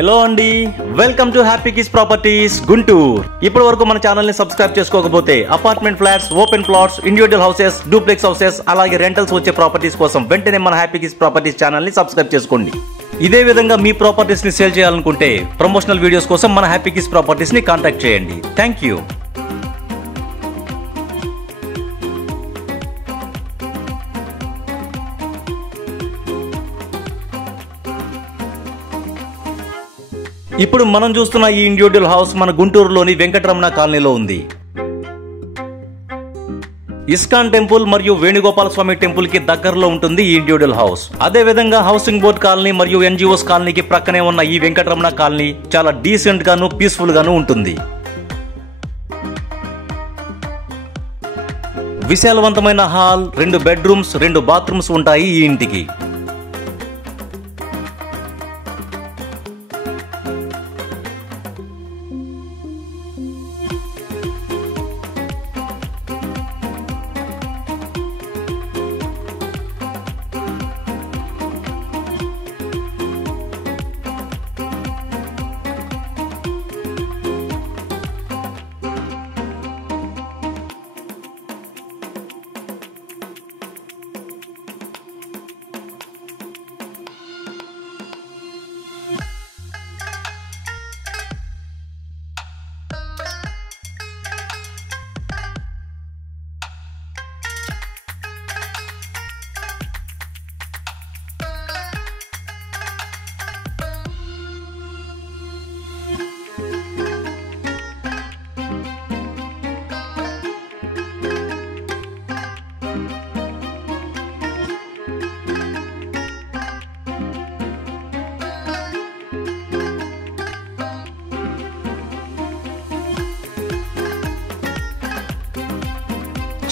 Hello అండి, welcome to happy kids properties Guntur. ఇప్పటి వరకు మన ఛానల్ ని సబ్స్క్రైబ్ చేసుకోకపోతే apartment flats, open plots, individual houses, duplex houses, అలాగే రెంటల్స్ వచ్చే ప్రాపర్టీస్ కోసం వెంటనే మన హ్యాపీ కిడ్స్ ప్రాపర్టీస్ ఛానల్ ని సబ్స్క్రైబ్ చేసుకోండి. ఇదే విధంగా మీ ప్రాపర్టీస్ ని సేల్ చేయాలనుకుంటే ప్రమోషనల్ వీడియోస్ కోసం మన హ్యాపీ కిడ్స్ ప్రాపర్టీస్ ని కాంటాక్ట్ చేయండి. Thank you. ఇప్పుడు మనం చూస్తున్న ఈ ఇండివిజువల్ హౌస్ మన గుంటూరులోని వెంకటరమణ కాలనీలో ఉంది. ఇస్కాన్ టెంపుల్ మరియు వేణుగోపాల స్వామి టెంపుల్ కి దగ్గరలో ఉంటుంది ఈ ఇండివిజువల్ హౌస్. అదే విధంగా హౌసింగ్ బోర్డ్ కాలనీ మరియు ఎన్జిఓస్ కాలనీకి ప్రక్కనే ఉన్న ఈ వెంకటరమణ కాలనీ చాలా డీసెంట్ గాను పీస్ఫుల్ గాను ఉంటుంది. విశాలవంతమైన హాల్, 2 బెడ్రూమ్స్, 2 బాత్రూమ్స్ ఉంటాయి ఈ ఇంటికి.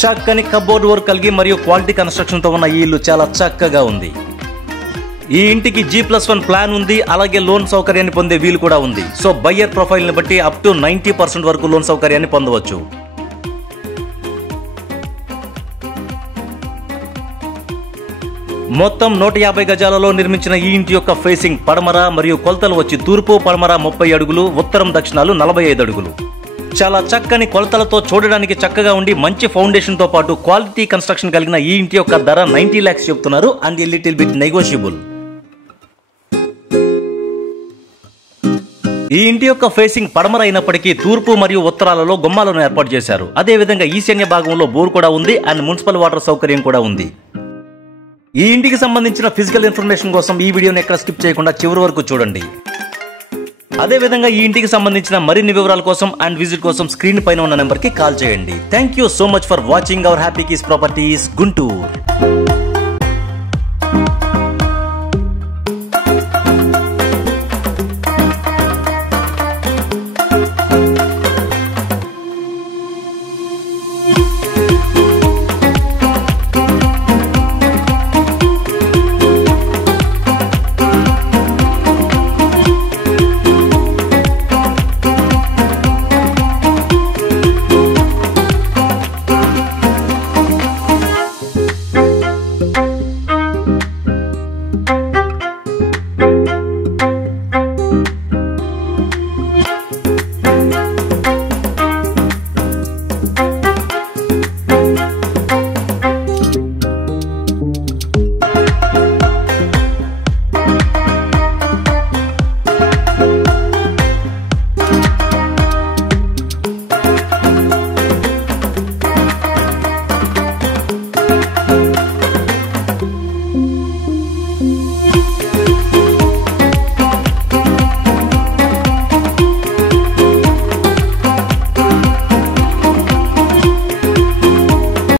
చక్కని కబోర్డ్ వర్క్ కలిగి మరియు క్వాలిటీ కన్స్ట్రక్షన్ తో ఉన్న ఈ ఇల్లు చాలా చక్కగా ఉంది. ఈ ఇంటికి G+1 ప్లాన్ ఉంది. అలాగే లోన్ సౌకర్యాన్ని పొందే వీలు కూడా ఉంది. సో బయ్యర్ ప్రొఫైల్ ని బట్టి అప్ టు 90% వరకు లోన్ సౌకర్యాన్ని పొందవచ్చు. మొత్తం 150 గజాలలో నిర్మించిన ఈ ఇంటి యొక్క ఫేసింగ్ పడమర మరియు కొలతలు వచ్చి తూర్పు పడమర 30 అడుగులు, ఉత్తరం దక్షిణాలు 45 అడుగులు. చాలా చక్కని కొలతలతో చూడడానికి చక్కగా ఉండి మంచి ఫౌండేషన్ తో పాటు క్వాలిటీ కన్స్ట్రక్షన్ కలిగిన ఈ ఇంటి యొక్క ధర 90 lakhs చెప్తున్నారు. And little bit negotiable. ఈ ఇంటి యొక్క ఫేసింగ్ పడమర అయినప్పటికీ తూర్పు మరియు ఉత్తరాలలో గుమ్మాలను ఏర్పాటు చేశారు. అదే విధంగా ఈశాన్య భాగంలో బోర్ కూడా ఉంది అండ్ మున్సిపల్ వాటర్ సౌకర్యం కూడా ఉంది. ఈ ఇంటికి సంబంధించిన ఫిజికల్ ఇన్ఫర్మేషన్ కోసం ఈ వీడియోని ఎక్కడ స్కిప్ చేయకుండా చివరి వరకు చూడండి. అదే విధంగా ఈ ఇంటికి సంబంధించిన మరిన్ని వివరాల కోసం అండ్ విజిట్ కోసం స్క్రీన్ పైన ఉన్న నెంబర్ కి కాల్ చేయండి. Thank you so much for watching our happy kids properties Guntur.